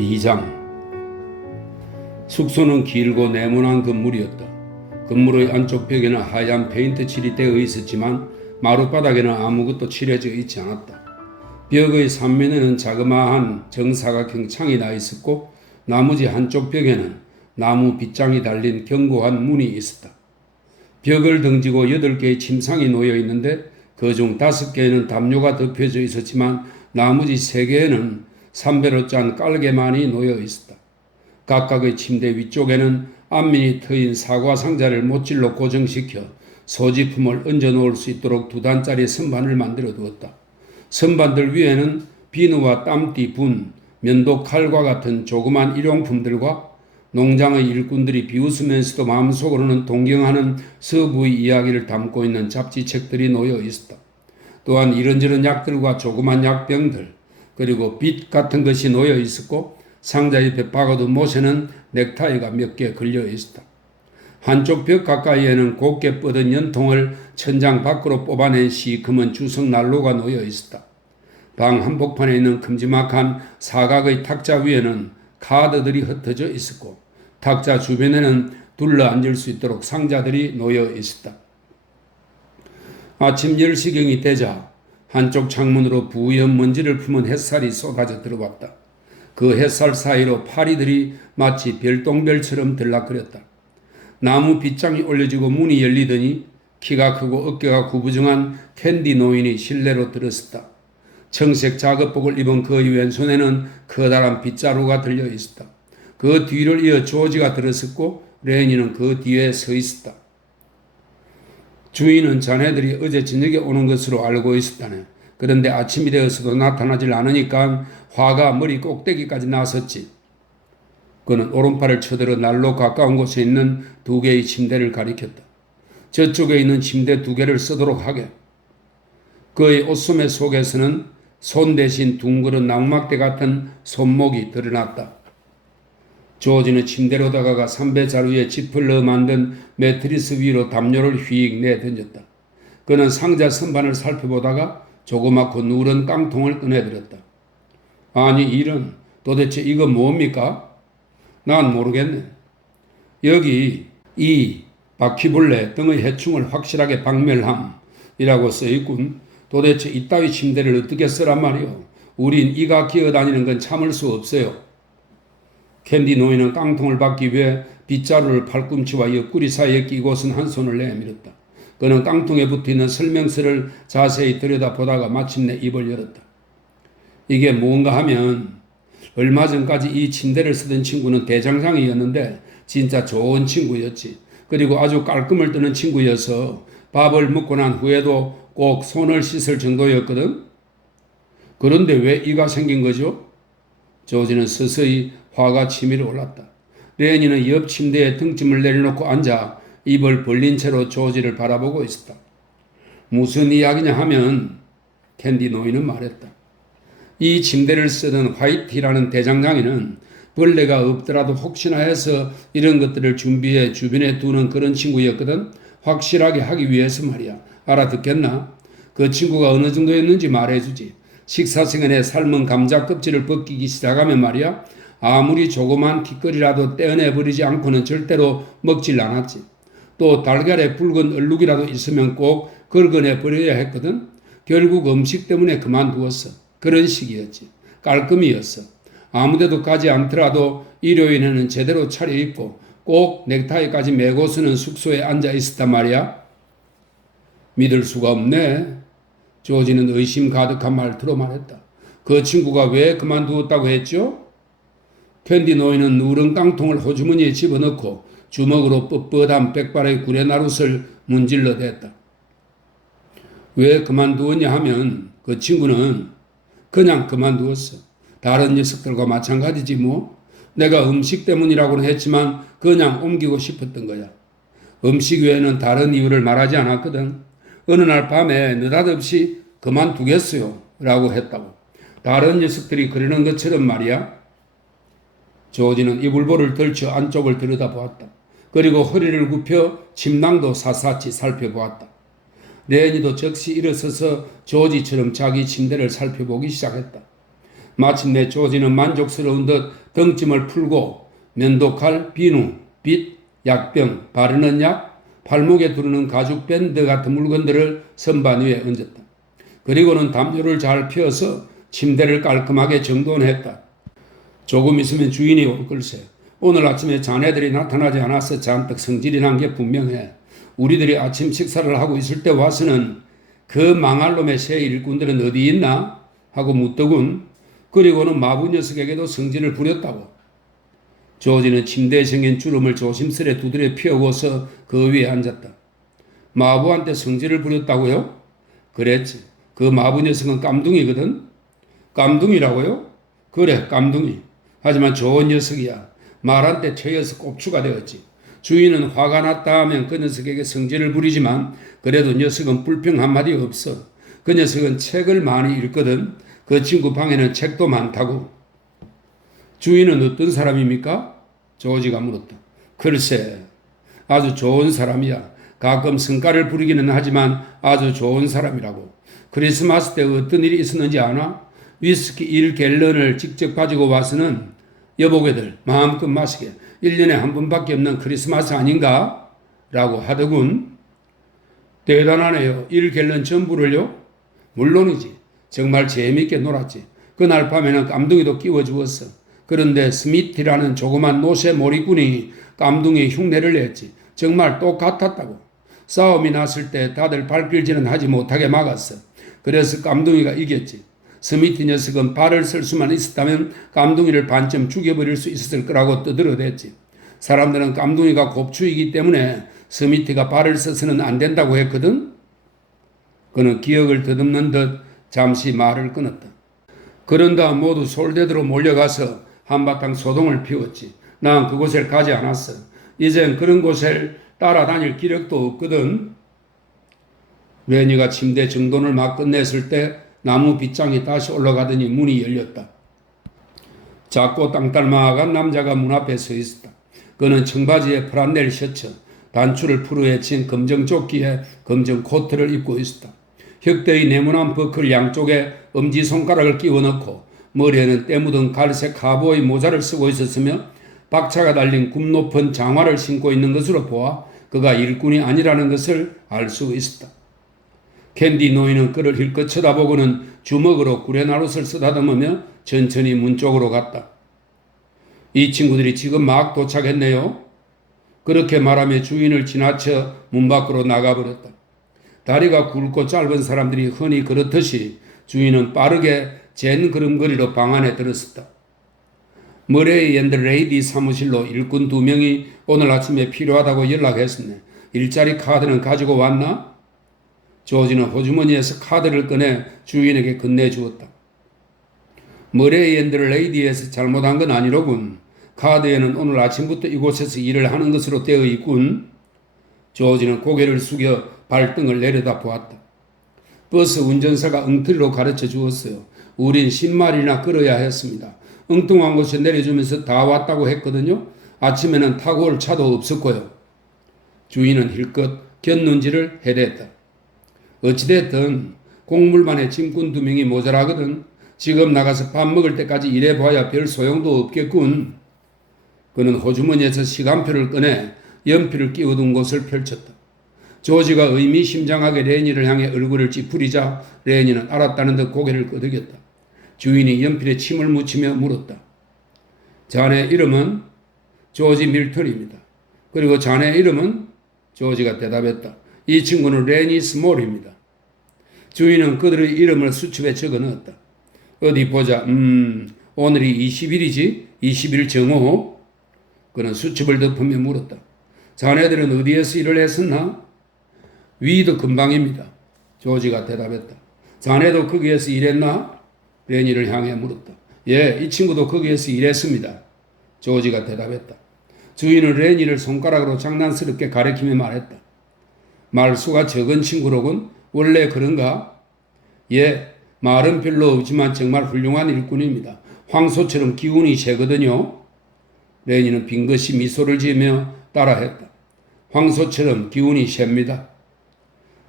2장. 숙소는 길고 네모난 건물이었다. 건물의 안쪽 벽에는 하얀 페인트 칠이 되어 있었지만 마룻바닥에는 아무것도 칠해져 있지 않았다. 벽의 삼면에는 자그마한 정사각형 창이 나 있었고 나머지 한쪽 벽에는 나무 빗장이 달린 견고한 문이 있었다. 벽을 등지고 8개의 침상이 놓여 있는데 그중 5개에는 담요가 덮여져 있었지만 나머지 3개에는 삼배로 짠 깔개만이 놓여 있었다. 각각의 침대 위쪽에는 앞면이 트인 사과 상자를 못질로 고정시켜 소지품을 얹어 놓을 수 있도록 2단짜리 선반을 만들어 두었다. 선반들 위에는 비누와 땀띠, 분, 면도 칼과 같은 조그만 일용품들과 농장의 일꾼들이 비웃으면서도 마음속으로는 동경하는 서부의 이야기를 담고 있는 잡지책들이 놓여 있었다. 또한 이런저런 약들과 조그만 약병들, 그리고 빛 같은 것이 놓여 있었고 상자 옆에 박아둔 못에는 넥타이가 몇 개 걸려 있었다. 한쪽 벽 가까이에는 곱게 뻗은 연통을 천장 밖으로 뽑아낸 시커먼 주석 난로가 놓여 있었다. 방 한복판에 있는 큼지막한 사각의 탁자 위에는 카드들이 흩어져 있었고 탁자 주변에는 둘러 앉을 수 있도록 상자들이 놓여 있었다. 아침 10시경이 되자 한쪽 창문으로 부연 먼지를 품은 햇살이 쏟아져 들어왔다. 그 햇살 사이로 파리들이 마치 별똥별처럼 들락거렸다. 나무 빗장이 올려지고 문이 열리더니 키가 크고 어깨가 구부정한 캔디 노인이 실내로 들어섰다. 청색 작업복을 입은 그의 왼손에는 커다란 빗자루가 들려 있었다. 그 뒤를 이어 조지가 들어섰고 레니는 그 뒤에 서 있었다. 주인은 자네들이 어제 저녁에 오는 것으로 알고 있었다네. 그런데 아침이 되어서도 나타나질 않으니까 화가 머리 꼭대기까지 나섰지. 그는 오른팔을 쳐들어 날로 가까운 곳에 있는 2개의 침대를 가리켰다. 저쪽에 있는 침대 2개를 쓰도록 하게. 그의 옷소매 속에서는 손 대신 둥그런 낙막대 같은 손목이 드러났다. 조지는 침대로 다가가 삼배 자루에 짚을 넣어 만든 매트리스 위로 담요를 휙 내던졌다. 그는 상자 선반을 살펴보다가 조그맣고 누런 깡통을 꺼내들었다. 아니 이런, 도대체 이거 뭡니까? 난 모르겠네. 여기 이 바퀴벌레 등의 해충을 확실하게 박멸함이라고 써있군. 도대체 이따위 침대를 어떻게 쓰란 말이오. 우린 이가 기어다니는 건 참을 수 없어요. 캔디 노인은 깡통을 받기 위해 빗자루를 팔꿈치와 옆구리 사이에 끼고선 한 손을 내밀었다. 그는 깡통에 붙어있는 설명서를 자세히 들여다보다가 마침내 입을 열었다. 이게 뭔가 하면 얼마 전까지 이 침대를 쓰던 친구는 대장장이었는데 진짜 좋은 친구였지. 그리고 아주 깔끔을 뜨는 친구여서 밥을 먹고 난 후에도 꼭 손을 씻을 정도였거든. 그런데 왜 이가 생긴 거죠? 조지는 서서히 화가 치밀어 올랐다. 레니는 옆 침대에 등짐을 내려놓고 앉아 입을 벌린 채로 조지를 바라보고 있었다. 무슨 이야기냐 하면 캔디 노인은 말했다. 이 침대를 쓰던 화이티라는 대장장이는 벌레가 없더라도 혹시나 해서 이런 것들을 준비해 주변에 두는 그런 친구였거든. 확실하게 하기 위해서 말이야. 알아듣겠나? 그 친구가 어느 정도였는지 말해주지. 식사 시간에 삶은 감자 껍질을 벗기기 시작하면 말이야. 아무리 조그만 티끌이라도 떼어내버리지 않고는 절대로 먹질 않았지. 또 달걀에 붉은 얼룩이라도 있으면 꼭 긁어내버려야 했거든. 결국 음식 때문에 그만두었어. 그런 식이었지. 깔끔이었어. 아무데도 가지 않더라도 일요일에는 제대로 차려입고 꼭 넥타이까지 매고서는 숙소에 앉아 있었단 말이야. 믿을 수가 없네. 조지는 의심 가득한 말투로 말했다. 그 친구가 왜 그만두었다고 했죠? 캔디 노인은 누런 깡통을 호주머니에 집어넣고 주먹으로 뻣뻣한 백발의 구레나룻을 문질러 댔다. 왜 그만두었냐 하면 그 친구는 그냥 그만두었어. 다른 녀석들과 마찬가지지 뭐. 내가 음식 때문이라고는 했지만 그냥 옮기고 싶었던 거야. 음식 외에는 다른 이유를 말하지 않았거든. 어느 날 밤에 느닷없이 그만두겠어요 라고 했다고. 다른 녀석들이 그러는 것처럼 말이야. 조지는 이불볼을 들쳐 안쪽을 들여다보았다. 그리고 허리를 굽혀 침낭도 샅샅이 살펴보았다. 레니도 즉시 일어서서 조지처럼 자기 침대를 살펴보기 시작했다. 마침내 조지는 만족스러운 듯 덩찜을 풀고 면도칼, 비누, 빗, 약병, 바르는 약, 팔목에 두르는 가죽 밴드 같은 물건들을 선반 위에 얹었다. 그리고는 담요를 잘 펴서 침대를 깔끔하게 정돈했다. 조금 있으면 주인이 올 걸세. 오늘 아침에 자네들이 나타나지 않아서 잔뜩 성질이 난 게 분명해. 우리들이 아침 식사를 하고 있을 때 와서는 그 망할 놈의 새 일꾼들은 어디 있나? 하고 묻더군. 그리고는 마부 녀석에게도 성질을 부렸다고. 조지는 침대에 생긴 주름을 조심스레 두드려 피우고서 그 위에 앉았다. 마부한테 성질을 부렸다고요? 그랬지. 그 마부 녀석은 깜둥이거든. 깜둥이라고요? 그래, 깜둥이. 하지만 좋은 녀석이야. 말한테 퇴여서 꼽추가 되었지. 주인은 화가 났다 하면 그 녀석에게 성질을 부리지만 그래도 녀석은 불평 한마디 없어. 그 녀석은 책을 많이 읽거든. 그 친구 방에는 책도 많다고. 주인은 어떤 사람입니까? 조지가 물었다. 글쎄, 아주 좋은 사람이야. 가끔 성깔을 부리기는 하지만 아주 좋은 사람이라고. 크리스마스 때 어떤 일이 있었는지 아나? 위스키 1갤런을 직접 가지고 와서는 여보게들 마음껏 마시게 1년에 한 번밖에 없는 크리스마스 아닌가? 라고 하더군. 대단하네요. 1갤런 전부를요? 물론이지. 정말 재미있게 놀았지. 그날 밤에는 깜둥이도 끼워주었어. 그런데 스미티라는 조그만 노새 몰이꾼이 깜둥이 흉내를 냈지. 정말 똑같았다고. 싸움이 났을 때 다들 발길질은 하지 못하게 막았어. 그래서 깜둥이가 이겼지. 스미티 녀석은 발을 쓸 수만 있었다면 깜둥이를 반쯤 죽여버릴 수 있었을 거라고 떠들어댔지. 사람들은 깜둥이가 곱추이기 때문에 스미티가 발을 써서는 안 된다고 했거든. 그는 기억을 더듬는 듯 잠시 말을 끊었다. 그런 다음 모두 솔대대로 몰려가서 한바탕 소동을 피웠지. 난 그곳을 가지 않았어. 이젠 그런 곳을 따라다닐 기력도 없거든. 레니가 침대 정돈을 막 끝냈을 때 나무 빗장이 다시 올라가더니 문이 열렸다. 작고 땅딸마한 남자가 문 앞에 서 있었다. 그는 청바지에 프란넬 셔츠, 단추를 푸르에 친 검정 조끼에 검정 코트를 입고 있었다. 혁대의 네모난 버클 양쪽에 엄지손가락을 끼워 넣고 머리에는 때 묻은 갈색 카보이 모자를 쓰고 있었으며 박차가 달린 굽 높은 장화를 신고 있는 것으로 보아 그가 일꾼이 아니라는 것을 알 수 있었다. 캔디 노인은 그를 힐끗 쳐다보고는 주먹으로 구레나룻을 쓰다듬으며 천천히 문 쪽으로 갔다. 이 친구들이 지금 막 도착했네요. 그렇게 말하며 주인을 지나쳐 문 밖으로 나가버렸다. 다리가 굵고 짧은 사람들이 흔히 그렇듯이 주인은 빠르게 젠 걸음걸이로 방 안에 들었었다. 머레이 앤드 레이디 사무실로 일꾼 2명이 오늘 아침에 필요하다고 연락했었네. 일자리 카드는 가지고 왔나? 조지는 호주머니에서 카드를 꺼내 주인에게 건네주었다. 머레이 앤드 레이디에서 잘못한 건 아니로군. 카드에는 오늘 아침부터 이곳에서 일을 하는 것으로 되어 있군. 조지는 고개를 숙여 발등을 내려다 보았다. 버스 운전사가 엉터리로 가르쳐 주었어요. 우린 10마일이나 끌어야 했습니다. 엉뚱한 곳에 내려주면서 다 왔다고 했거든요. 아침에는 타고 올 차도 없었고요. 주인은 힐끗 곁눈질을 해댔다. 어찌됐든 곡물만에 짐꾼 2명이 모자라거든. 지금 나가서 밥 먹을 때까지 일해봐야 별 소용도 없겠군. 그는 호주머니에서 시간표를 꺼내 연필을 끼워둔 곳을 펼쳤다. 조지가 의미심장하게 레니를 향해 얼굴을 찌푸리자 레니는 알았다는 듯 고개를 끄덕였다. 주인이 연필에 침을 묻히며 물었다. 자네 이름은? 조지 밀턴입니다. 그리고 자네 이름은? 조지가 대답했다. 이 친구는 레니 스몰입니다. 주인은 그들의 이름을 수첩에 적어 넣었다. 어디 보자. 오늘이 20일이지? 20일 정오? 그는 수첩을 덮으며 물었다. 자네들은 어디에서 일을 했었나? 위드 근방입니다. 조지가 대답했다. 자네도 거기에서 일했나? 레니를 향해 물었다. 예, 이 친구도 거기에서 일했습니다. 조지가 대답했다. 주인은 레니를 손가락으로 장난스럽게 가리키며 말했다. 말수가 적은 친구로군. 원래 그런가? 예, 말은 별로 없지만 정말 훌륭한 일꾼입니다. 황소처럼 기운이 세거든요. 레니는 빙긋이 미소를 지으며 따라했다. 황소처럼 기운이 셉니다.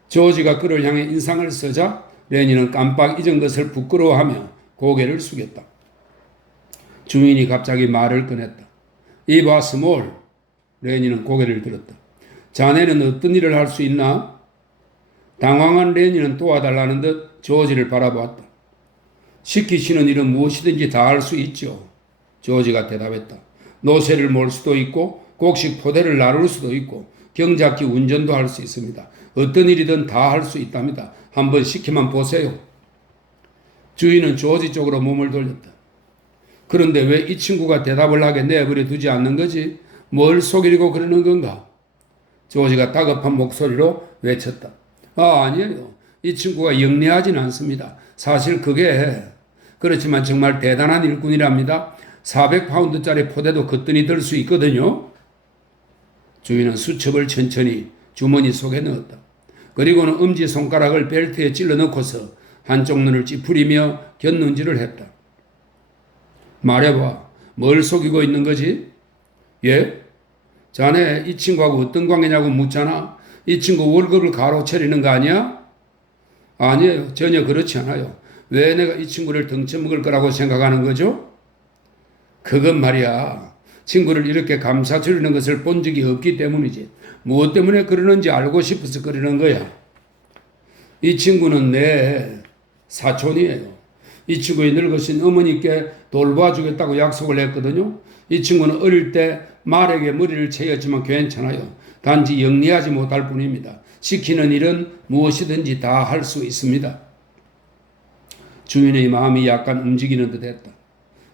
조지가 그를 향해 인상을 쓰자 레니는 깜빡 잊은 것을 부끄러워하며 고개를 숙였다. 주인이 갑자기 말을 꺼냈다. 이봐 스몰. 레니는 고개를 들었다. 자네는 어떤 일을 할 수 있나? 당황한 레니는 도와달라는 듯 조지를 바라보았다. 시키시는 일은 무엇이든지 다 할 수 있죠. 조지가 대답했다. 노새를 몰 수도 있고 곡식 포대를 나눌 수도 있고 경작기 운전도 할 수 있습니다. 어떤 일이든 다 할 수 있답니다. 한번 시키만 보세요. 주인은 조지 쪽으로 몸을 돌렸다. 그런데 왜 이 친구가 대답을 하게 내버려 두지 않는 거지? 뭘 속이려고 그러는 건가? 조지가 다급한 목소리로 외쳤다. 아니에요. 이 친구가 영리하진 않습니다. 사실 그게 그렇지만 정말 대단한 일꾼이랍니다. 400파운드짜리 포대도 거뜬히 들 수 있거든요. 주인은 수첩을 천천히 주머니 속에 넣었다. 그리고는 엄지손가락을 벨트에 찔러 넣고서 한쪽 눈을 찌푸리며 곁눈질을 했다. 말해봐. 뭘 속이고 있는 거지? 예? 자네 이 친구하고 어떤 관계냐고 묻잖아. 이 친구 월급을 가로채리는 거 아니야? 아니에요. 전혀 그렇지 않아요. 왜 내가 이 친구를 덩쳐먹을 거라고 생각하는 거죠? 그건 말이야. 친구를 이렇게 감싸주려는 것을 본 적이 없기 때문이지. 무엇 때문에 그러는지 알고 싶어서 그러는 거야. 이 친구는 내 사촌이에요. 이 친구의 늙으신 어머니께 돌봐주겠다고 약속을 했거든요. 이 친구는 어릴 때 말에게 머리를 채였지만 괜찮아요. 단지 영리하지 못할 뿐입니다. 시키는 일은 무엇이든지 다 할 수 있습니다. 주인의 마음이 약간 움직이는 듯 했다.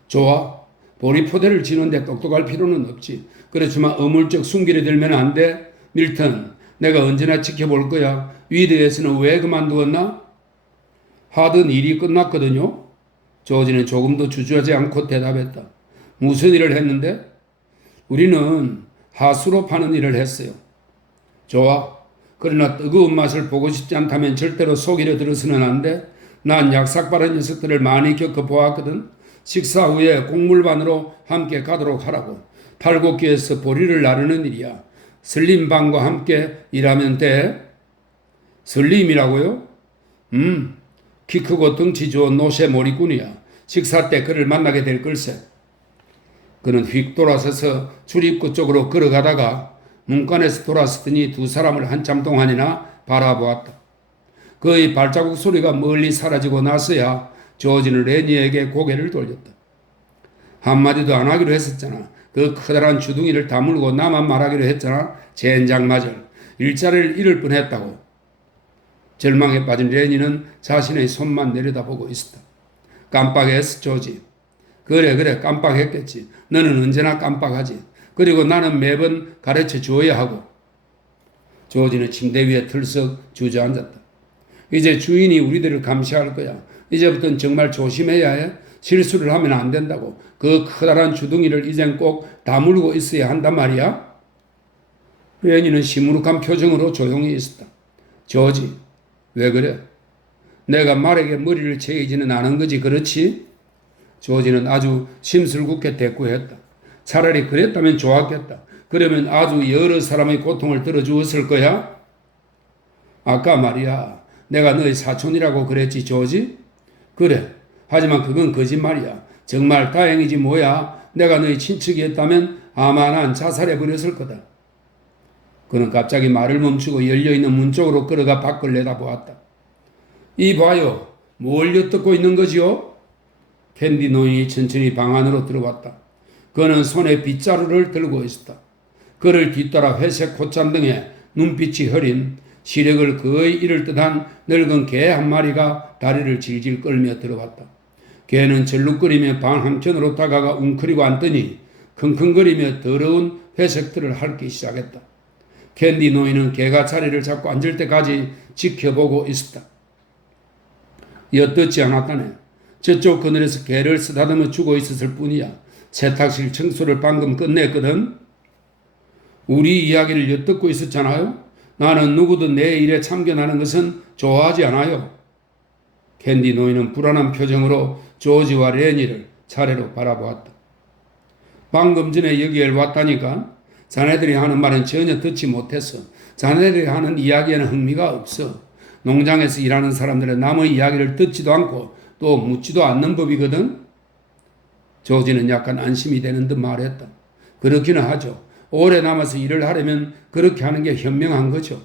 좋아. 보리포대를 지는데 똑똑할 필요는 없지. 그렇지만 어물쩍 숨기려 들면 안 돼. 밀턴, 내가 언제나 지켜볼 거야. 위드에서는 왜 그만두었나? 하던 일이 끝났거든요. 조지는 조금도 주저하지 않고 대답했다. 무슨 일을 했는데? 우리는 하수로 파는 일을 했어요. 좋아. 그러나 뜨거운 맛을 보고 싶지 않다면 절대로 속이려 들어서는 안 돼. 난 약삭빠른 녀석들을 많이 겪어보았거든. 식사 후에 곡물반으로 함께 가도록 하라고. 팔곡기에서 보리를 나르는 일이야. 슬림방과 함께 일하면 돼. 슬림이라고요? 키 크고 덩치 좋은 노새 머리꾼이야. 식사 때 그를 만나게 될 걸세. 그는 휙 돌아서서 출입구 쪽으로 걸어가다가 문간에서 돌아섰더니 두 사람을 한참 동안이나 바라보았다. 그의 발자국 소리가 멀리 사라지고 나서야 조지는 레니에게 고개를 돌렸다. 한마디도 안 하기로 했었잖아. 그 커다란 주둥이를 다물고 나만 말하기로 했잖아. 젠장맞을. 일자리를 잃을 뻔했다고. 절망에 빠진 레니는 자신의 손만 내려다보고 있었다. 깜빡했어 조지. 그래 깜빡했겠지. 너는 언제나 깜빡하지. 그리고 나는 매번 가르쳐 주어야 하고. 조지는 침대 위에 털썩 주저앉았다. 이제 주인이 우리들을 감시할 거야. 이제부터는 정말 조심해야 해. 실수를 하면 안 된다고. 그 커다란 주둥이를 이젠 꼭 다물고 있어야 한단 말이야. 레니는 시무룩한 표정으로 조용히 있었다. 조지, 왜 그래? 내가 말에게 머리를 채이지는 않은 거지, 그렇지? 조지는 아주 심술궂게 대꾸했다. 차라리 그랬다면 좋았겠다. 그러면 아주 여러 사람의 고통을 들어주었을 거야? 아까 말이야. 내가 너의 사촌이라고 그랬지, 조지? 그래. 하지만 그건 거짓말이야. 정말 다행이지 뭐야. 내가 너의 친척이었다면 아마 난 자살해버렸을 거다. 그는 갑자기 말을 멈추고 열려있는 문 쪽으로 걸어가 밖을 내다보았다. 이봐요. 뭘 엿듣고 있는 거지요? 캔디 노인이 천천히 방 안으로 들어왔다. 그는 손에 빗자루를 들고 있었다. 그를 뒤따라 회색 콧잔등에 눈빛이 흐린 시력을 거의 잃을 듯한 늙은 개 한 마리가 다리를 질질 끌며 들어왔다. 개는 절룩거리며 방 한켠으로 다가가 웅크리고 앉더니 킁킁거리며 더러운 회색들을 핥기 시작했다. 캔디 노인은 개가 자리를 잡고 앉을 때까지 지켜보고 있었다. 엿듣지 않았다네. 저쪽 그늘에서 개를 쓰다듬어 주고 있었을 뿐이야. 세탁실 청소를 방금 끝냈거든. 우리 이야기를 엿듣고 있었잖아요. 나는 누구든 내 일에 참견하는 것은 좋아하지 않아요. 캔디 노인은 불안한 표정으로 조지와 레니를 차례로 바라보았다. 방금 전에 여기에 왔다니까. 자네들이 하는 말은 전혀 듣지 못했어. 자네들이 하는 이야기에는 흥미가 없어. 농장에서 일하는 사람들은 남의 이야기를 듣지도 않고 또 묻지도 않는 법이거든. 조지는 약간 안심이 되는 듯 말했다. 그렇기는 하죠. 오래 남아서 일을 하려면 그렇게 하는 게 현명한 거죠.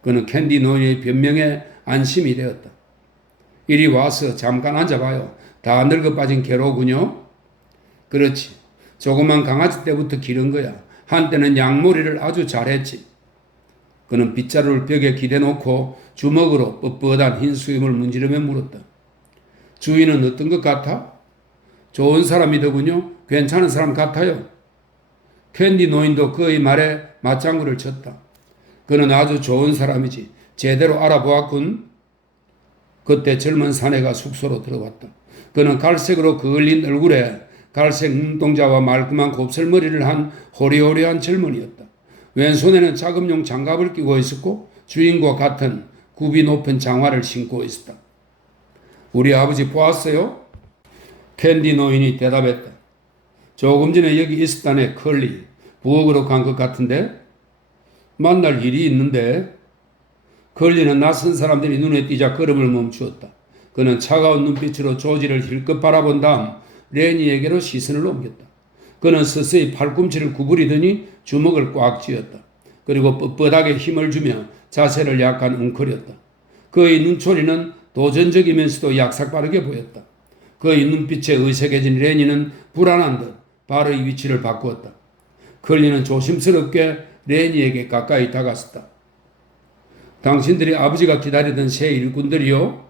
그는 캔디 노인의 변명에 안심이 되었다. 이리 와서 잠깐 앉아봐요. 다 늙어 빠진 개로군요. 그렇지. 조그만 강아지 때부터 기른 거야. 한때는 양머리를 아주 잘했지. 그는 빗자루를 벽에 기대놓고 주먹으로 뻣뻣한 흰 수염을 문지르며 물었다. 주인은 어떤 것 같아? 좋은 사람이더군요. 괜찮은 사람 같아요. 캔디 노인도 그의 말에 맞장구를 쳤다. 그는 아주 좋은 사람이지. 제대로 알아보았군. 그때 젊은 사내가 숙소로 들어왔다. 그는 갈색으로 그을린 얼굴에 갈색 눈동자와 말끔한 곱슬머리를 한 호리호리한 젊은이였다. 왼손에는 작업용 장갑을 끼고 있었고 주인과 같은 굽이 높은 장화를 신고 있었다. 우리 아버지 보았어요? 캔디 노인이 대답했다. 조금 전에 여기 있었다네. 컬리. 부엌으로 간 것 같은데? 만날 일이 있는데? 컬리는 낯선 사람들이 눈에 띄자 걸음을 멈추었다. 그는 차가운 눈빛으로 조지를 힐끗 바라본 다음 레니에게로 시선을 옮겼다. 그는 서서히 팔꿈치를 구부리더니 주먹을 꽉 쥐었다. 그리고 뻣뻣하게 힘을 주며 자세를 약간 웅크렸다. 그의 눈초리는 도전적이면서도 약삭빠르게 보였다. 그의 눈빛에 의색해진 레니는 불안한 듯 발의 위치를 바꾸었다. 컬리는 조심스럽게 레니에게 가까이 다가섰다. 당신들이 아버지가 기다리던 새 일꾼들이요?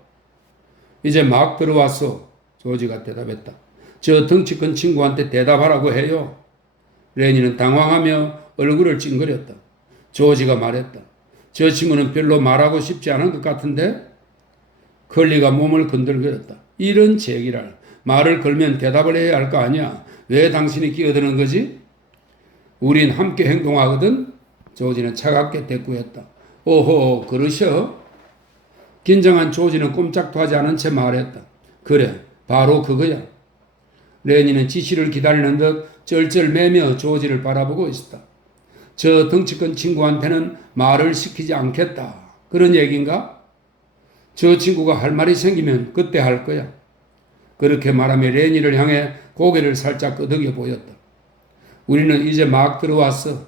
이제 막 들어왔어. 조지가 대답했다. 저 덩치 큰 친구한테 대답하라고 해요. 레니는 당황하며 얼굴을 찡그렸다. 조지가 말했다. 저 친구는 별로 말하고 싶지 않은 것 같은데? 컬리가 몸을 건들거렸다. 이런 제기랄. 말을 걸면 대답을 해야 할 거 아니야. 왜 당신이 끼어드는 거지? 우린 함께 행동하거든? 조지는 차갑게 대꾸했다. 오호, 그러셔? 긴장한 조지는 꼼짝도 하지 않은 채 말했다. 그래, 바로 그거야. 레니는 지시를 기다리는 듯 쩔쩔매며 조지를 바라보고 있었다. 저 덩치 큰 친구한테는 말을 시키지 않겠다. 그런 얘기인가? 저 친구가 할 말이 생기면 그때 할 거야. 그렇게 말하며 레니를 향해 고개를 살짝 끄덕여 보였다. 우리는 이제 막 들어왔어.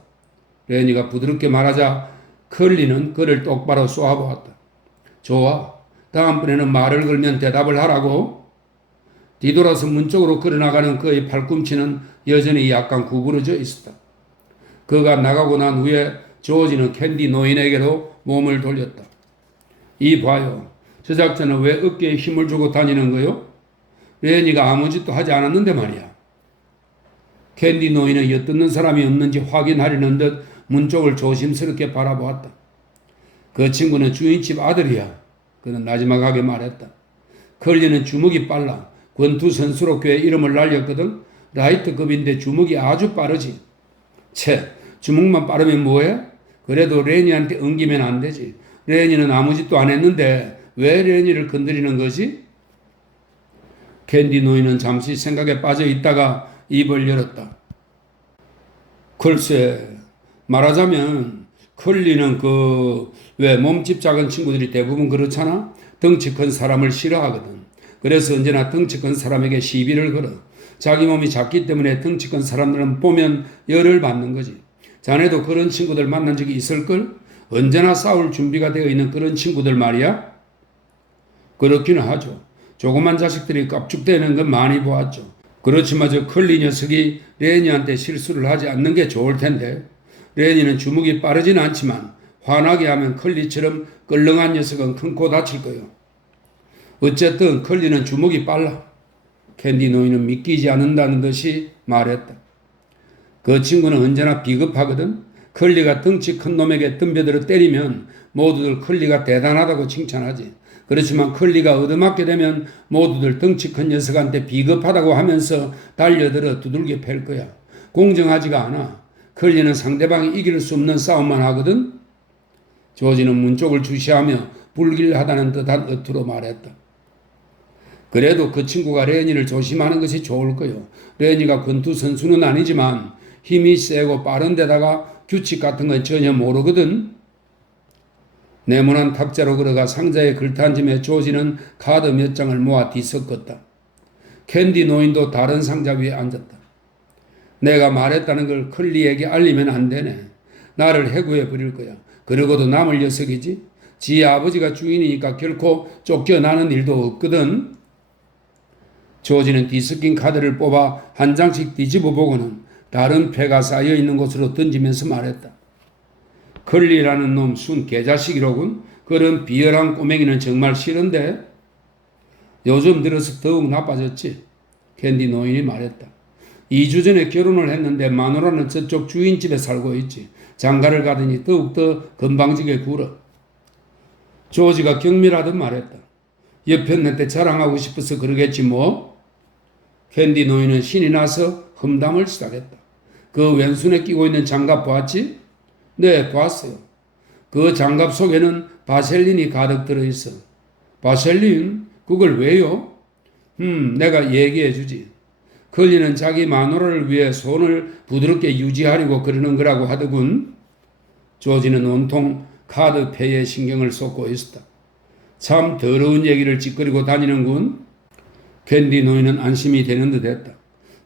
레니가 부드럽게 말하자 컬리는 그를 똑바로 쏘아보았다. 좋아. 다음번에는 말을 걸면 대답을 하라고. 뒤돌아서 문 쪽으로 걸어나가는 그의 팔꿈치는 여전히 약간 구부러져 있었다. 그가 나가고 난 후에 조지는 캔디 노인에게로 몸을 돌렸다. 이 봐요. 저 작자는 왜 어깨에 힘을 주고 다니는 거요? 레니가 아무 짓도 하지 않았는데 말이야. 캔디 노인은 엿듣는 사람이 없는지 확인하려는 듯 문 쪽을 조심스럽게 바라보았다. 그 친구는 주인집 아들이야. 그는 나지막하게 말했다. 컬리는 주먹이 빨라. 권투 선수로 꽤 이름을 날렸거든. 라이트급인데 주먹이 아주 빠르지. 채, 주먹만 빠르면 뭐해? 그래도 레니한테 엉기면 안 되지. 레니는 아무 짓도 안 했는데 왜 레니를 건드리는 거지? 캔디 노인은 잠시 생각에 빠져 있다가 입을 열었다. 글쎄, 말하자면 컬리는 왜 몸집 작은 친구들이 대부분 그렇잖아? 덩치 큰 사람을 싫어하거든. 그래서 언제나 덩치 큰 사람에게 시비를 걸어. 자기 몸이 작기 때문에 덩치 큰 사람들은 보면 열을 받는 거지. 자네도 그런 친구들 만난 적이 있을걸? 언제나 싸울 준비가 되어 있는 그런 친구들 말이야? 그렇기는 하죠. 조그만 자식들이 깝죽대는 건 많이 보았죠. 그렇지만 저 컬리 녀석이 레니한테 실수를 하지 않는 게 좋을 텐데. 레니는 주먹이 빠르진 않지만 화나게 하면 컬리처럼 끌렁한 녀석은 큰 코 다칠 거요. 어쨌든 컬리는 주먹이 빨라. 캔디 노인은 믿기지 않는다는 듯이 말했다. 그 친구는 언제나 비겁하거든. 컬리가 덩치 큰 놈에게 덤벼들어 때리면 모두들 컬리가 대단하다고 칭찬하지. 그렇지만 컬리가 얻어맞게 되면 모두들 덩치 큰 녀석한테 비겁하다고 하면서 달려들어 두들겨 팰 거야. 공정하지가 않아. 컬리는 상대방이 이길 수 없는 싸움만 하거든. 조지는 문 쪽을 주시하며 불길하다는 듯한 어투로 말했다. 그래도 그 친구가 레니를 조심하는 것이 좋을 거요. 레니가 권투 선수는 아니지만 힘이 세고 빠른 데다가 규칙 같은 건 전혀 모르거든. 네모난 탁자로 걸어가 상자에 걸터앉으며 조지는 카드 몇 장을 모아 뒤섞었다. 캔디 노인도 다른 상자 위에 앉았다. 내가 말했다는 걸 클리에게 알리면 안 되네. 나를 해고해 버릴 거야. 그러고도 남을 녀석이지. 지 아버지가 주인이니까 결코 쫓겨나는 일도 없거든. 조지는 뒤섞인 카드를 뽑아 한 장씩 뒤집어 보고는 다른 패가 쌓여 있는 곳으로 던지면서 말했다. 클리라는 놈 순 개자식이로군. 그런 비열한 꼬맹이는 정말 싫은데. 요즘 들어서 더욱 나빠졌지. 캔디 노인이 말했다. 2주 전에 결혼을 했는데 마누라는 저쪽 주인집에 살고 있지. 장가를 가더니 더욱더 건방지게 굴어. 조지가 경멸하듯 말했다. 옆편네 자랑하고 싶어서 그러겠지 뭐. 캔디 노인은 신이 나서 험담을 시작했다. 그 왼손에 끼고 있는 장갑 봤지? 네, 봤어요. 그 장갑 속에는 바셀린이 가득 들어있어. 바셀린? 그걸 왜요? 내가 얘기해 주지. 클리는 자기 마누라를 위해 손을 부드럽게 유지하려고 그러는 거라고 하더군. 조지는 온통 카드패에 신경을 쏟고 있었다. 참 더러운 얘기를 찌꺼리고 다니는군. 캔디 노인은 안심이 되는 듯 했다.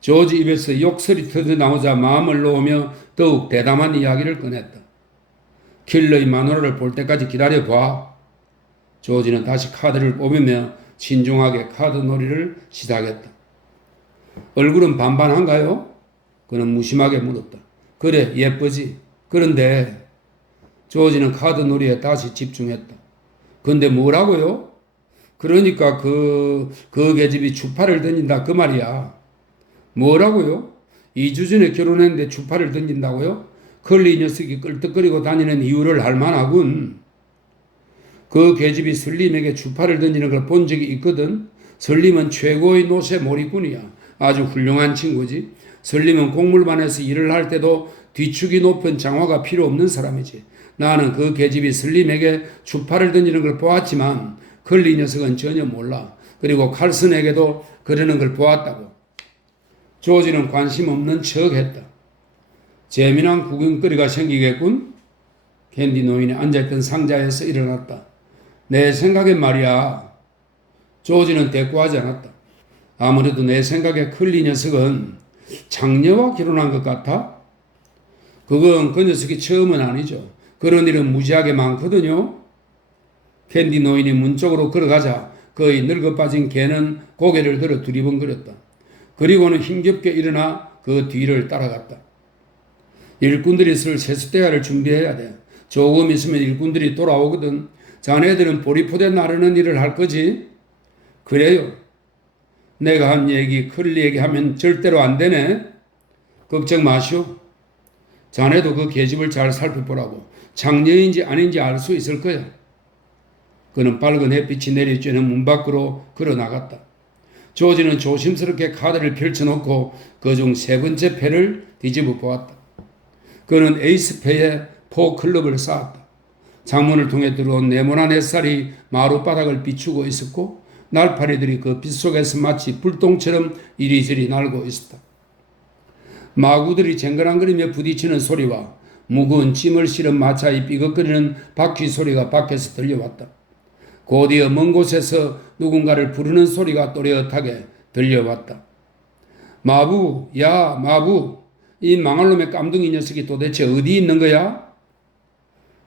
조지 입에서 욕설이 터져 나오자 마음을 놓으며 더욱 대담한 이야기를 꺼냈다. 킬러의 마누라를 볼 때까지 기다려봐. 조지는 다시 카드를 뽑으며 신중하게 카드 놀이를 시작했다. 얼굴은 반반한가요? 그는 무심하게 물었다. 그래, 예쁘지. 그런데 조지는 카드 놀이에 다시 집중했다. 근데 뭐라고요? 그러니까 그 계집이 주파를 던진다 그 말이야. 뭐라고요? 2주 전에 결혼했는데 주파를 던진다고요? 클리 녀석이 끌떡거리고 다니는 이유를 알 만하군. 그 계집이 설림에게 주파를 던지는 걸 본 적이 있거든. 설림은 최고의 노세 몰입꾼이야. 아주 훌륭한 친구지. 설림은 곡물반에서 일을 할 때도 뒤축이 높은 장화가 필요 없는 사람이지. 나는 그 계집이 설림에게 주파를 던지는 걸 보았지만 클리 녀석은 전혀 몰라. 그리고 칼슨에게도 그러는 걸 보았다고. 조지는 관심 없는 척했다. 재미난 구경거리가 생기겠군. 캔디 노인이 앉아있던 상자에서 일어났다. 내 생각엔 말이야. 조지는 대꾸하지 않았다. 아무래도 내 생각에 클리 녀석은 장녀와 결혼한 것 같아? 그건 그 녀석이 처음은 아니죠. 그런 일은 무지하게 많거든요. 캔디 노인이 문 쪽으로 걸어가자 그의 늙어 빠진 개는 고개를 들어 두리번거렸다. 그리고는 힘겹게 일어나 그 뒤를 따라갔다. 일꾼들이 쓸 세숫대야를 준비해야 돼. 조금 있으면 일꾼들이 돌아오거든. 자네들은 보리포대 나르는 일을 할 거지? 그래요. 내가 한 얘기 클리에게 하면 절대로 안 되네. 걱정 마시오. 자네도 그 계집을 잘 살펴보라고. 장녀인지 아닌지 알 수 있을 거야. 그는 밝은 햇빛이 내리쬐는 문 밖으로 걸어 나갔다. 조지는 조심스럽게 카드를 펼쳐놓고 그중 세 번째 패를 뒤집어 보았다. 그는 에이스 패에 포클럽을 쌓았다. 창문을 통해 들어온 네모난 햇살이 마룻바닥을 비추고 있었고 날파리들이 그 빛 속에서 마치 불똥처럼 이리저리 날고 있었다. 마구들이 쟁그랑거리며 부딪히는 소리와 무거운 짐을 실은 마차의 삐걱거리는 바퀴 소리가 밖에서 들려왔다. 곧이어 먼 곳에서 누군가를 부르는 소리가 또렷하게 들려왔다. 마부, 야 마부, 이 망할 놈의 깜둥이 녀석이 도대체 어디 있는 거야?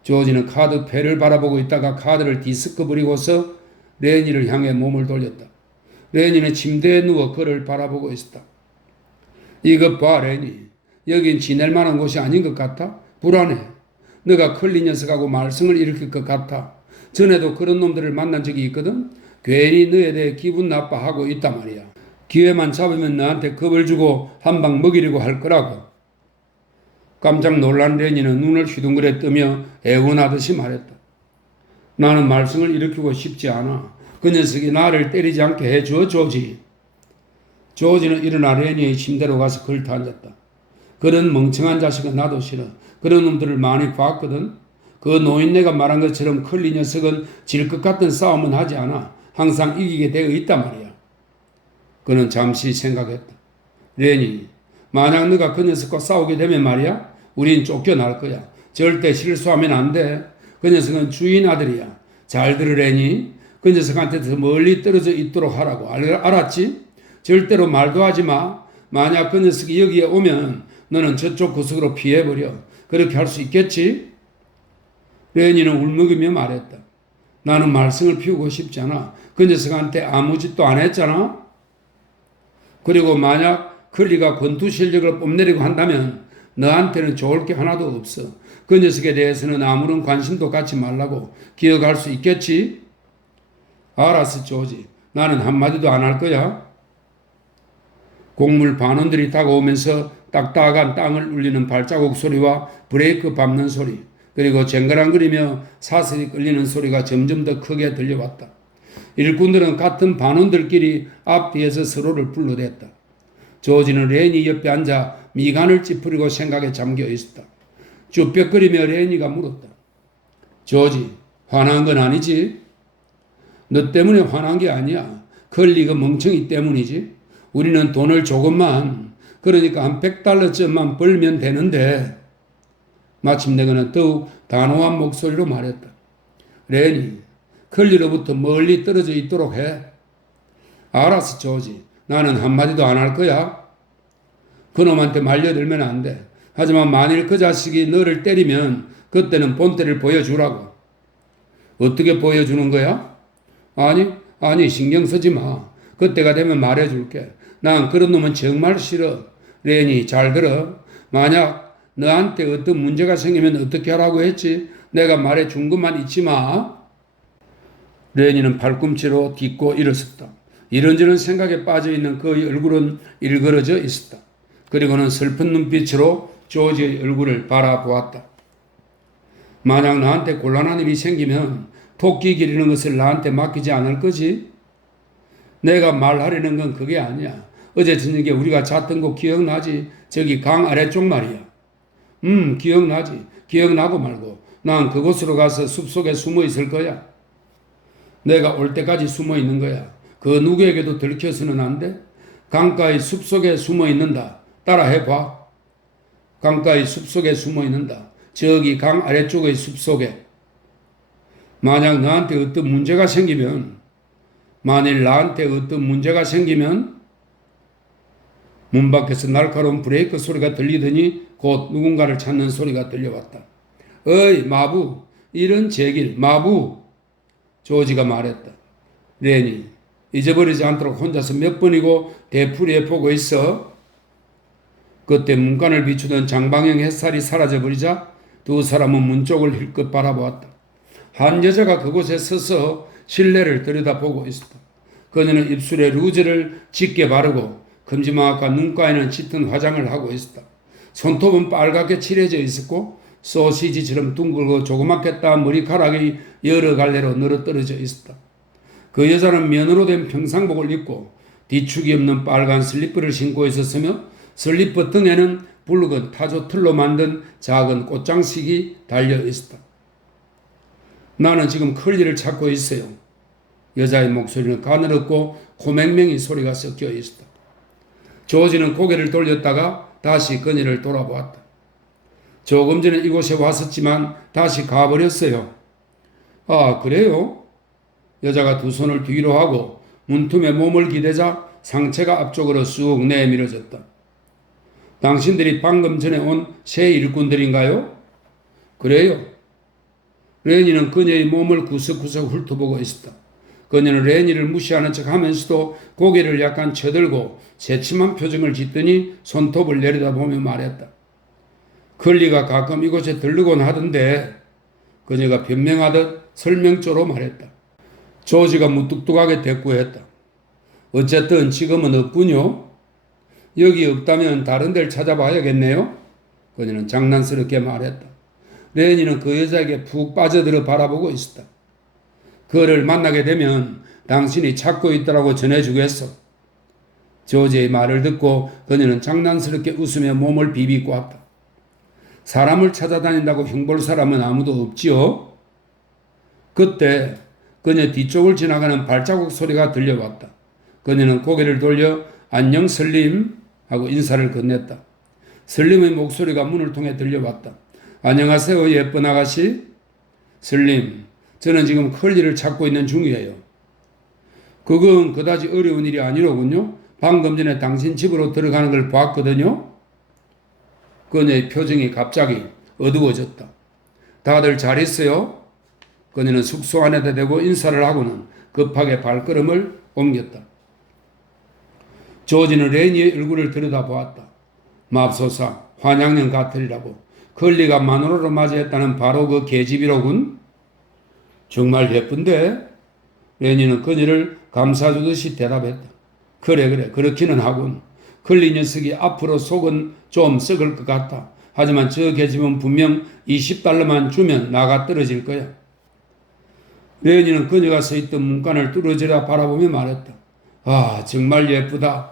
조지는 카드 패를 바라보고 있다가 카드를 뒤섞어 버리고서 레니를 향해 몸을 돌렸다. 레니는 침대에 누워 그를 바라보고 있었다. 이것 봐 레니, 여긴 지낼 만한 곳이 아닌 것 같아? 불안해. 너가 클리 녀석하고 말썽을 일으킬 것 같아. 전에도 그런 놈들을 만난 적이 있거든. 괜히 너에 대해 기분 나빠하고 있단 말이야. 기회만 잡으면 너한테 겁을 주고 한 방 먹이려고 할 거라고. 깜짝 놀란 레니는 눈을 휘둥그레 뜨며 애원하듯이 말했다. 나는 말썽을 일으키고 싶지 않아. 그 녀석이 나를 때리지 않게 해줘 조지. 조지는 일어나 레니의 침대로 가서 걸터 앉았다. 그런 멍청한 자식은 나도 싫어. 그런 놈들을 많이 봤거든. 그 노인네가 말한 것처럼 클리 녀석은 질 것 같은 싸움은 하지 않아. 항상 이기게 되어 있단 말이야. 그는 잠시 생각했다. 레니, 만약 너가 그 녀석과 싸우게 되면 말이야, 우린 쫓겨날 거야. 절대 실수하면 안 돼. 그 녀석은 주인 아들이야. 잘 들으래니? 그 녀석한테 더 멀리 떨어져 있도록 하라고. 알았지? 절대로 말도 하지 마. 만약 그 녀석이 여기에 오면 너는 저쪽 구석으로 피해버려. 그렇게 할 수 있겠지? 레니는 울먹이며 말했다. 나는 말썽을 피우고 싶지 않아. 그 녀석한테 아무 짓도 안 했잖아. 그리고 만약 클리가 권투 실력을 뽐내려고 한다면 너한테는 좋을 게 하나도 없어. 그 녀석에 대해서는 아무런 관심도 갖지 말라고 기억할 수 있겠지? 알았어, 조지. 나는 한마디도 안 할 거야. 곡물 반원들이 다가오면서 딱딱한 땅을 울리는 발자국 소리와 브레이크 밟는 소리, 그리고 쟁그랑거리며 사슬이 끌리는 소리가 점점 더 크게 들려왔다. 일꾼들은 같은 반원들끼리 앞뒤에서 서로를 불러댔다. 조지는 레니 옆에 앉아 미간을 찌푸리고 생각에 잠겨 있었다. 쭈뼛거리며 레니가 물었다. 조지, 화난 건 아니지? 너 때문에 화난 게 아니야. 컬리가 멍청이 때문이지. 우리는 돈을 조금만, 그러니까 한 $100쯤만 벌면 되는데. 마침내 그는 더욱 단호한 목소리로 말했다. 레니, 컬리로부터 멀리 떨어져 있도록 해. 알았어, 조지. 나는 한마디도 안 할 거야. 그놈한테 말려들면 안 돼. 하지만 만일 그 자식이 너를 때리면 그때는 본때를 보여주라고. 어떻게 보여주는 거야? 아니, 신경 쓰지 마. 그때가 되면 말해줄게. 난 그런 놈은 정말 싫어. 레니, 잘 들어. 만약 너한테 어떤 문제가 생기면 어떻게 하라고 했지? 내가 말해준 것만 잊지 마. 레니는 발꿈치로 딛고 일어섰다. 이런저런 생각에 빠져있는 그의 얼굴은 일그러져 있었다. 그리고는 슬픈 눈빛으로 조지의 얼굴을 바라보았다. 만약 나한테 곤란한 일이 생기면 토끼 기르는 것을 나한테 맡기지 않을 거지? 내가 말하려는 건 그게 아니야. 어제 저녁에 우리가 잤던 곳 기억나지? 저기 강 아래쪽 말이야. 기억나지. 기억나고 말고 난 그곳으로 가서 숲속에 숨어 있을 거야. 내가 올 때까지 숨어 있는 거야. 그 누구에게도 들켜서는 안 돼. 강가의 숲속에 숨어 있는다. 따라해봐. 강가의 숲속에 숨어 있는다. 저기 강 아래쪽의 숲속에. 만약 나한테 어떤 문제가 생기면, 만일 나한테 어떤 문제가 생기면 문 밖에서 날카로운 브레이크 소리가 들리더니 곧 누군가를 찾는 소리가 들려왔다. 어이 마부, 이런 제길 마부. 조지가 말했다. 레니, 잊어버리지 않도록 혼자서 몇 번이고 되풀이해 보고 있어. 그때 문간을 비추던 장방형 햇살이 사라져버리자 두 사람은 문 쪽을 힐끗 바라보았다. 한 여자가 그곳에 서서 실내를 들여다보고 있었다. 그녀는 입술에 루즈를 짙게 바르고 금지막과 눈가에는 짙은 화장을 하고 있었다. 손톱은 빨갛게 칠해져 있었고 소시지처럼 둥글고 조그맣게 딴 머리카락이 여러 갈래로 늘어떨어져 있었다. 그 여자는 면으로 된 평상복을 입고 뒤축이 없는 빨간 슬리퍼를 신고 있었으며 슬리퍼 등에는 붉은 타조 틀로 만든 작은 꽃장식이 달려 있었다. 나는 지금 컬리를 찾고 있어요. 여자의 목소리는 가늘었고 고맹맹이 소리가 섞여 있었다. 조지는 고개를 돌렸다가 다시 그녀를 돌아보았다. 조금 전에 이곳에 왔었지만 다시 가버렸어요. 아, 그래요? 여자가 두 손을 뒤로 하고 문틈에 몸을 기대자 상체가 앞쪽으로 쑥 내밀어졌다. 당신들이 방금 전에 온 새 일꾼들인가요? 그래요. 레니는 그녀의 몸을 구석구석 훑어보고 있었다. 그녀는 레니를 무시하는 척 하면서도 고개를 약간 쳐들고 새침한 표정을 짓더니 손톱을 내려다보며 말했다. 컬리가 가끔 이곳에 들르곤 하던데. 그녀가 변명하듯 설명조로 말했다. 조지가 무뚝뚝하게 대꾸했다. 어쨌든 지금은 없군요. 여기 없다면 다른 데를 찾아봐야겠네요. 그녀는 장난스럽게 말했다. 레니는 그 여자에게 푹 빠져들어 바라보고 있었다. 그를 만나게 되면 당신이 찾고 있다고 전해주겠어. 조지의 말을 듣고 그녀는 장난스럽게 웃으며 몸을 비비꼬았다. 사람을 찾아다닌다고 흉볼 사람은 아무도 없지요. 그때 그녀 뒤쪽을 지나가는 발자국 소리가 들려왔다. 그녀는 고개를 돌려 안녕 슬림 하고 인사를 건넸다. 슬림의 목소리가 문을 통해 들려왔다. 안녕하세요 예쁜 아가씨. 슬림, 저는 지금 컬리를 찾고 있는 중이에요. 그건 그다지 어려운 일이 아니로군요. 방금 전에 당신 집으로 들어가는 걸 봤거든요. 그녀의 표정이 갑자기 어두워졌다. 다들 잘 있어요? 그녀는 숙소 안에다 대고 인사를 하고는 급하게 발걸음을 옮겼다. 조지는 레니의 얼굴을 들여다보았다. 맙소사, 환양년 같으리라고. 컬리가 마누라로 맞이했다는 바로 그 계집이로군. 정말 예쁜데? 레니는 그녀를 감싸주듯이 대답했다. 그래, 그렇기는 하군. 컬리 녀석이 앞으로 속은 좀 썩을 것 같다. 하지만 저 계집은 분명 $20만 주면 나가 떨어질 거야. 레니는 그녀가 서 있던 문간을 뚫어지라 바라보며 말했다. 아, 정말 예쁘다.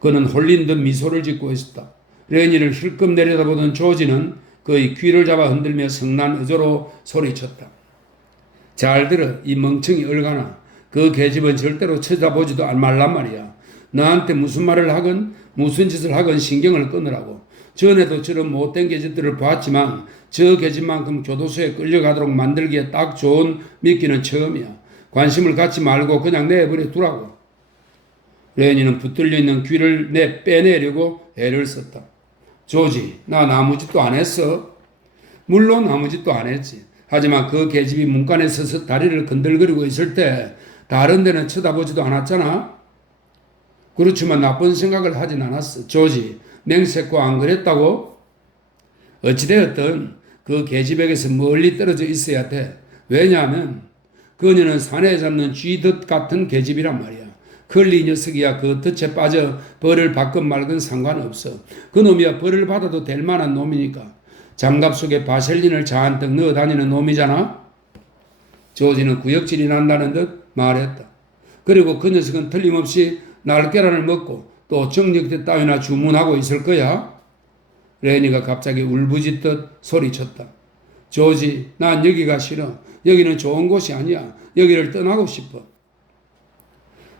그는 홀린 듯 미소를 짓고 있었다. 레니를 힐끔 내려다보던 조지는 그의 귀를 잡아 흔들며 성난 어조로 소리쳤다. 잘 들어, 이 멍청이 얼가나. 그 계집은 절대로 쳐다보지도 말란 말이야. 나한테 무슨 말을 하건 무슨 짓을 하건 신경을 끊으라고. 전에도 저런 못된 계집들을 봤지만 저 계집만큼 교도소에 끌려가도록 만들기에 딱 좋은 미끼는 처음이야. 관심을 갖지 말고 그냥 내버려 두라고. 레니는 붙들려 있는 귀를 빼내려고 애를 썼다. 조지, 나 아무 짓도 안 했어. 물론 아무 짓도 안 했지. 하지만 그 계집이 문간에 서서 다리를 건들거리고 있을 때 다른 데는 쳐다보지도 않았잖아. 그렇지만 나쁜 생각을 하진 않았어. 조지, 맹세코 안 그랬다고? 어찌되었든 그 계집에게서 멀리 떨어져 있어야 돼. 왜냐하면 그녀는 산에 잡는 쥐덫 같은 계집이란 말이야. 컬리 녀석이야 그 덫에 빠져 벌을 받건 말건 상관없어. 그놈이야 벌을 받아도 될 만한 놈이니까. 장갑 속에 바셀린을 잔뜩 넣어 다니는 놈이잖아. 조지는 구역질이 난다는 듯 말했다. 그리고 그 녀석은 틀림없이 날계란을 먹고 또 정력대 따위나 주문하고 있을 거야. 레니가 갑자기 울부짖듯 소리쳤다. 조지, 난 여기가 싫어. 여기는 좋은 곳이 아니야. 여기를 떠나고 싶어.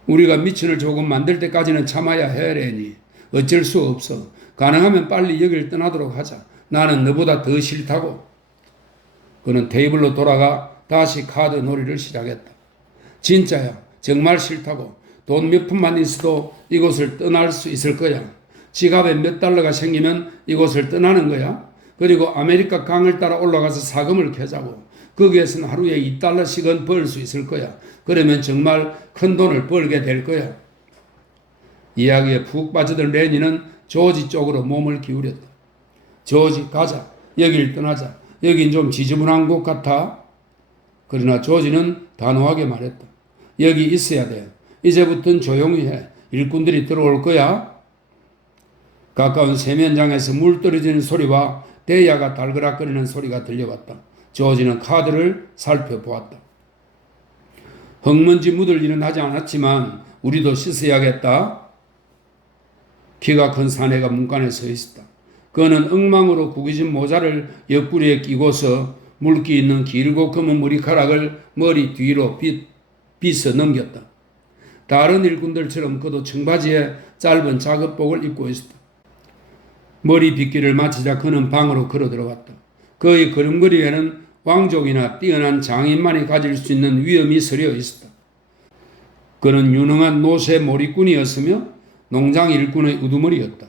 우리가 미천을 조금 만들 때까지는 참아야 해, 레니. 어쩔 수 없어. 가능하면 빨리 여기를 떠나도록 하자. 나는 너보다 더 싫다고. 그는 테이블로 돌아가 다시 카드 놀이를 시작했다. 진짜야. 정말 싫다고. 돈 몇 푼만 있어도 이곳을 떠날 수 있을 거야. 지갑에 몇 달러가 생기면 이곳을 떠나는 거야. 그리고 아메리카 강을 따라 올라가서 사금을 켜자고. 거기에서는 하루에 $2씩은 벌 수 있을 거야. 그러면 정말 큰 돈을 벌게 될 거야. 이야기에 푹 빠져든 레니는 조지 쪽으로 몸을 기울였다. 조지, 가자. 여길 떠나자. 여긴 좀 지저분한 곳 같아. 그러나 조지는 단호하게 말했다. 여기 있어야 돼. 이제부터는 조용히 해. 일꾼들이 들어올 거야. 가까운 세면장에서 물 떨어지는 소리와 대야가 달그락거리는 소리가 들려왔다. 조지는 카드를 살펴보았다. 흙먼지 묻을 일은 하지 않았지만 우리도 씻어야겠다. 키가 큰 사내가 문간에 서 있었다. 그는 엉망으로 구겨진 모자를 옆구리에 끼고서 물기 있는 길고 검은 머리카락을 머리 뒤로 빗어 넘겼다. 다른 일꾼들처럼 그도 청바지에 짧은 작업복을 입고 있었다. 머리 빗기를 마치자 그는 방으로 걸어 들어갔다. 그의 걸음걸이에는 왕족이나 뛰어난 장인만이 가질 수 있는 위엄이 서려 있었다. 그는 유능한 노새 몰이꾼이었으며 농장 일꾼의 우두머리였다.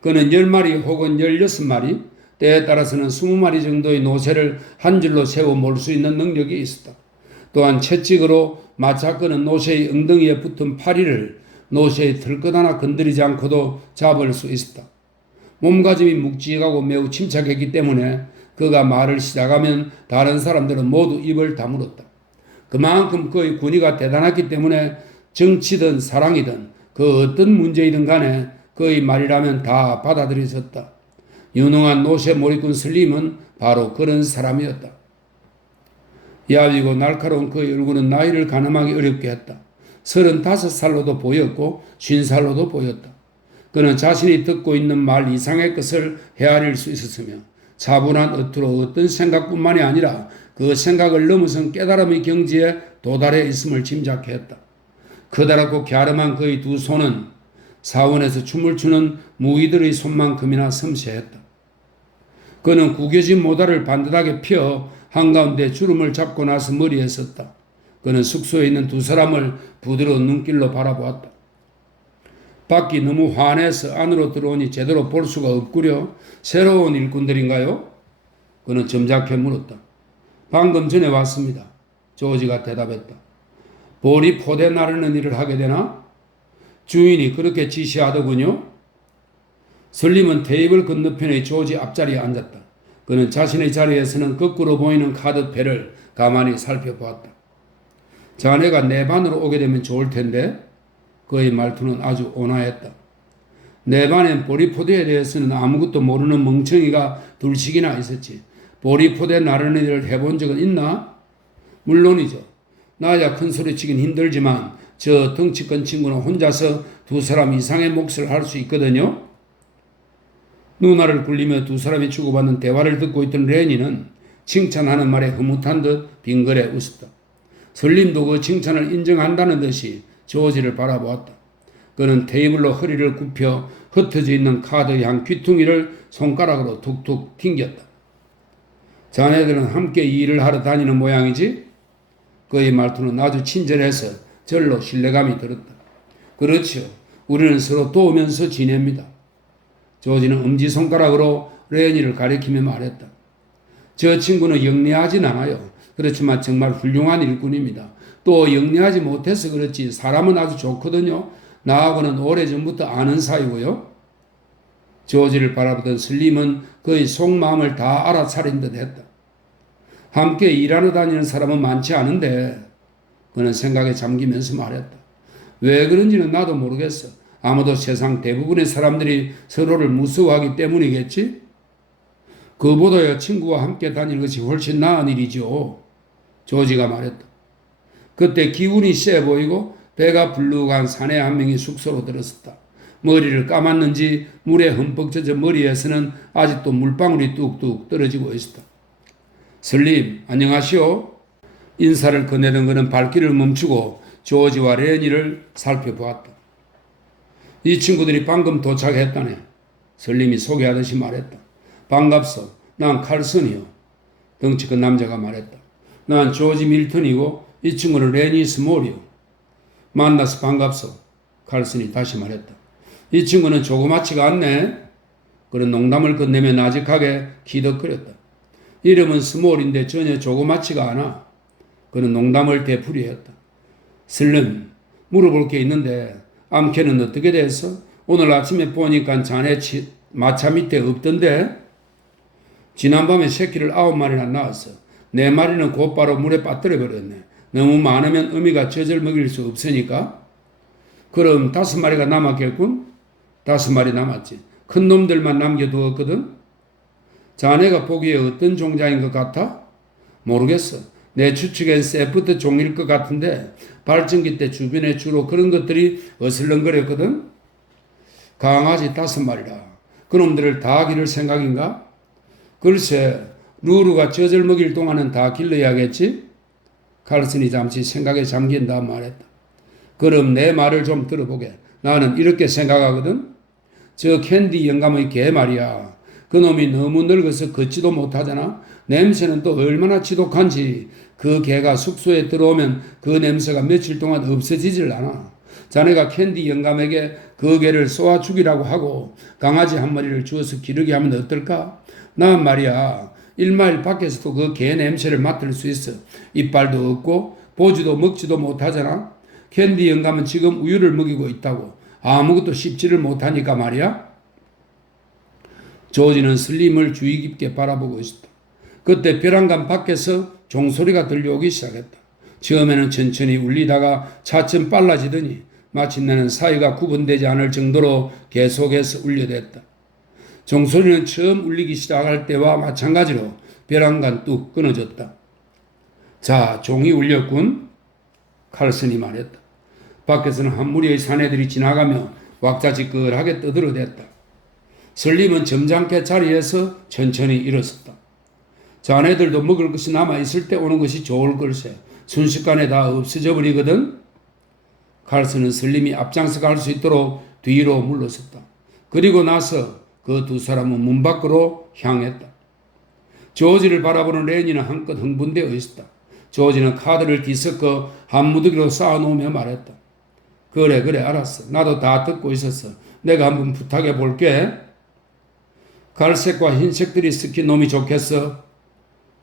그는 10마리 혹은 16마리, 때에 따라서는 20마리 정도의 노새를 한 줄로 세워 몰 수 있는 능력이 있었다. 또한 채찍으로 마차끄는 노새의 엉덩이에 붙은 파리를 노새의 털끝 하나 건드리지 않고도 잡을 수 있었다. 몸가짐이 묵직하고 매우 침착했기 때문에 그가 말을 시작하면 다른 사람들은 모두 입을 다물었다. 그만큼 그의 군의가 대단했기 때문에 정치든 사랑이든 그 어떤 문제이든 간에 그의 말이라면 다 받아들여졌다. 유능한 노새 몰이꾼 슬림은 바로 그런 사람이었다. 야위고 날카로운 그의 얼굴은 나이를 가늠하기 어렵게 했다. 35살로도 보였고 50살로도 보였다. 그는 자신이 듣고 있는 말 이상의 것을 헤아릴 수 있었으며 차분한 어투로 어떤 생각뿐만이 아니라 그 생각을 넘어선 깨달음의 경지에 도달해 있음을 짐작했다. 커다랗고 갸름한 그의 두 손은 사원에서 춤을 추는 무희들의 손만큼이나 섬세했다. 그는 구겨진 모다를 반듯하게 펴 한가운데 주름을 잡고 나서 머리에 썼다. 그는 숙소에 있는 두 사람을 부드러운 눈길로 바라보았다. 밖이 너무 환해서 안으로 들어오니 제대로 볼 수가 없구려. 새로운 일꾼들인가요? 그는 점잖게 물었다. 방금 전에 왔습니다. 조지가 대답했다. 볼이 포대 나르는 일을 하게 되나? 주인이 그렇게 지시하더군요. 설림은 테이블 건너편의 조지 앞자리에 앉았다. 그는 자신의 자리에서는 거꾸로 보이는 카드패를 가만히 살펴보았다. 자네가 내 반으로 오게 되면 좋을 텐데. 그의 말투는 아주 온화했다. 내 반엔 보리포대에 대해서는 아무것도 모르는 멍청이가 둘씩이나 있었지. 보리포대 나르는 일을 해본 적은 있나? 물론이죠. 나야 큰 소리치긴 힘들지만 저 덩치큰 친구는 혼자서 2사람 이상의 몫을 할 수 있거든요. 누나를 굴리며 2사람이 주고받는 대화를 듣고 있던 레니는 칭찬하는 말에 흐뭇한 듯 빙그레 웃었다. 설림도 그 칭찬을 인정한다는 듯이 조지를 바라보았다. 그는 테이블로 허리를 굽혀 흩어져 있는 카드향 귀퉁이를 손가락으로 툭툭 튕겼다. 자네들은 함께 일을 하러 다니는 모양이지? 그의 말투는 아주 친절해서 절로 신뢰감이 들었다. 그렇죠. 우리는 서로 도우면서 지냅니다. 조지는 엄지손가락으로 레니를 가리키며 말했다. 저 친구는 영리하진 않아요. 그렇지만 정말 훌륭한 일꾼입니다. 또 영리하지 못해서 그렇지 사람은 아주 좋거든요. 나하고는 오래전부터 아는 사이고요. 조지를 바라보던 슬림은 그의 속마음을 다 알아차린 듯 했다. 함께 일하러 다니는 사람은 많지 않은데 그는 생각에 잠기면서 말했다. 왜 그런지는 나도 모르겠어. 아무도 세상 대부분의 사람들이 서로를 무서워하기 때문이겠지? 그보다야 친구와 함께 다니는 것이 훨씬 나은 일이죠. 조지가 말했다. 그때 기운이 세 보이고 배가 불룩한 사내 한 명이 숙소로 들었었다. 머리를 감았는지 물에 흠뻑 젖어 머리에서는 아직도 물방울이 뚝뚝 떨어지고 있었다. 설림, 안녕하시오. 인사를 건네던 그는 발길을 멈추고 조지와 레니를 살펴보았다. 이 친구들이 방금 도착했다네. 설림이 소개하듯이 말했다. 반갑소. 난 칼슨이요. 덩치 큰 남자가 말했다. 난 조지 밀턴이고 이 친구는 레니 스몰이요. 만나서 반갑소. 칼슨이 다시 말했다. 이 친구는 조그맣지가 않네. 그런 농담을 건네며 나직하게 기덕거렸다. 이름은 스몰인데 전혀 조그맣지가 않아. 그는 농담을 되풀이했다. 슬름, 물어볼 게 있는데 암캐는 어떻게 됐어? 오늘 아침에 보니까 자네 마차 밑에 없던데? 지난밤에 새끼를 9마리나 낳았어. 4마리는 곧바로 물에 빠뜨려 버렸네. 너무 많으면 어미가 젖을 먹일 수 없으니까. 그럼 5마리가 남았겠군? 5마리 남았지. 큰 놈들만 남겨두었거든? 자네가 보기에 어떤 종자인 것 같아? 모르겠어. 내 추측엔 세프트 종일 것 같은데 발전기 때 주변에 주로 그런 것들이 어슬렁거렸거든? 강아지 5마리라. 그놈들을 다 기를 생각인가? 글쎄, 루루가 젖을 먹일 동안은 다 길러야겠지? 칼슨이 잠시 생각에 잠긴 다음 말했다. 그럼 내 말을 좀 들어보게. 나는 이렇게 생각하거든. 저 캔디 영감의 개 말이야. 그놈이 너무 늙어서 걷지도 못하잖아. 냄새는 또 얼마나 지독한지. 그 개가 숙소에 들어오면 그 냄새가 며칠 동안 없어지질 않아. 자네가 캔디 영감에게 그 개를 쏘아 죽이라고 하고 강아지 한 마리를 주어서 기르게 하면 어떨까? 난 말이야. 1마일 밖에서도 그 개 냄새를 맡을 수 있어. 이빨도 없고 보지도 먹지도 못하잖아. 캔디 영감은 지금 우유를 먹이고 있다고. 아무것도 씹지를 못하니까 말이야. 조지는 슬림을 주의 깊게 바라보고 있었다. 그때 벼랑간 밖에서 종소리가 들려오기 시작했다. 처음에는 천천히 울리다가 차츰 빨라지더니 마침내는 사이가 구분되지 않을 정도로 계속해서 울려댔다. 종소리는 처음 울리기 시작할 때와 마찬가지로 벼랑간 뚝 끊어졌다. 자, 종이 울렸군. 칼슨이 말했다. 밖에서는 한 무리의 사내들이 지나가며 왁자지껄하게 떠들어댔다. 설림은 점잖게 자리에서 천천히 일어섰다. 자네들도 먹을 것이 남아있을 때 오는 것이 좋을 걸세. 순식간에 다 없어져 버리거든. 칼슨은 설림이 앞장서 갈 수 있도록 뒤로 물러섰다. 그리고 나서 그 2사람은 문 밖으로 향했다. 조지를 바라보는 레니는 한껏 흥분되어 있었다. 조지는 카드를 뒤섞어 한 무더기로 쌓아놓으며 말했다. 그래 그래 알았어. 나도 다 듣고 있었어. 내가 한번 부탁해 볼게. 갈색과 흰색들이 섞인 놈이 좋겠어.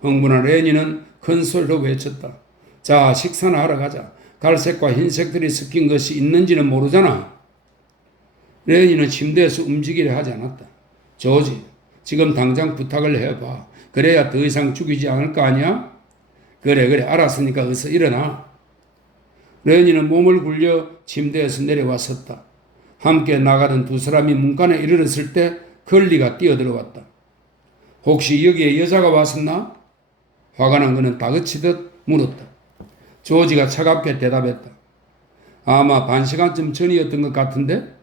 흥분한 레니는 큰 소리로 외쳤다. 자, 식사나 하러 가자. 갈색과 흰색들이 섞인 것이 있는지는 모르잖아. 레니는 침대에서 움직이려 하지 않았다. 조지, 지금 당장 부탁을 해봐. 그래야 더 이상 죽이지 않을 거 아니야? 그래 그래 알았으니까 어서 일어나. 레니는 몸을 굴려 침대에서 내려와 섰다. 함께 나가던 두 사람이 문간에 이르렀을 때 걸리가 뛰어들어왔다. 혹시 여기에 여자가 왔었나? 화가 난 그는 다그치듯 물었다. 조지가 차갑게 대답했다. 아마 반 시간쯤 전이었던 것 같은데?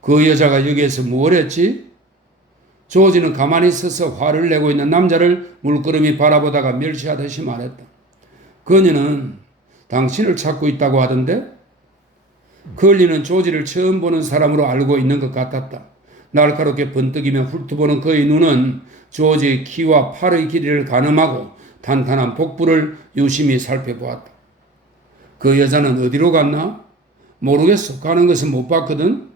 그 여자가 여기에서 뭘 했지? 조지는 가만히 서서 화를 내고 있는 남자를 물끄러미 바라보다가 멸시하듯이 말했다. 그녀는 당신을 찾고 있다고 하던데? 걸리는 조지를 처음 보는 사람으로 알고 있는 것 같았다. 날카롭게 번뜩이며 훑어보는 그의 눈은 조지의 키와 팔의 길이를 가늠하고 탄탄한 복부를 유심히 살펴보았다. 그 여자는 어디로 갔나? 모르겠어. 가는 것은 못 봤거든.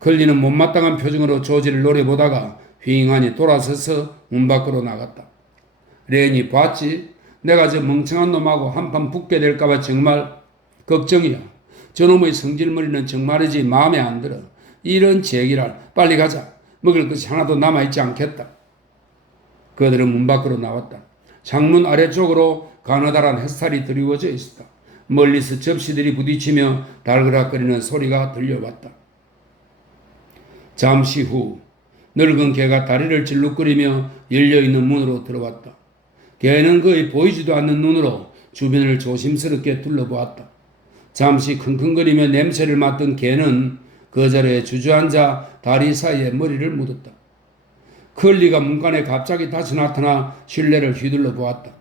걸리는 못마땅한 표정으로 조지를 노려보다가 휑하니 돌아서서 문 밖으로 나갔다. 레니 봤지? 내가 저 멍청한 놈하고 한판 붙게 될까봐 정말 걱정이야. 저놈의 성질머리는 정말이지 마음에 안 들어. 이런 제기랄. 빨리 가자. 먹을 것이 하나도 남아있지 않겠다. 그들은 문 밖으로 나왔다. 창문 아래쪽으로 가느다란 햇살이 드리워져 있었다. 멀리서 접시들이 부딪히며 달그락거리는 소리가 들려왔다. 잠시 후 늙은 개가 다리를 질룩거리며 열려있는 문으로 들어왔다. 개는 거의 보이지도 않는 눈으로 주변을 조심스럽게 둘러보았다. 잠시 킁킁거리며 냄새를 맡던 개는 그 자리에 주저앉아 다리 사이에 머리를 묻었다. 컬리가 문간에 갑자기 다시 나타나 실내를 휘둘러 보았다.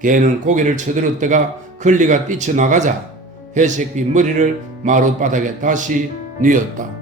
개는 고개를 쳐들었다가 컬리가 뛰쳐나가자 회색빛 머리를 마룻바닥에 다시 뉘었다.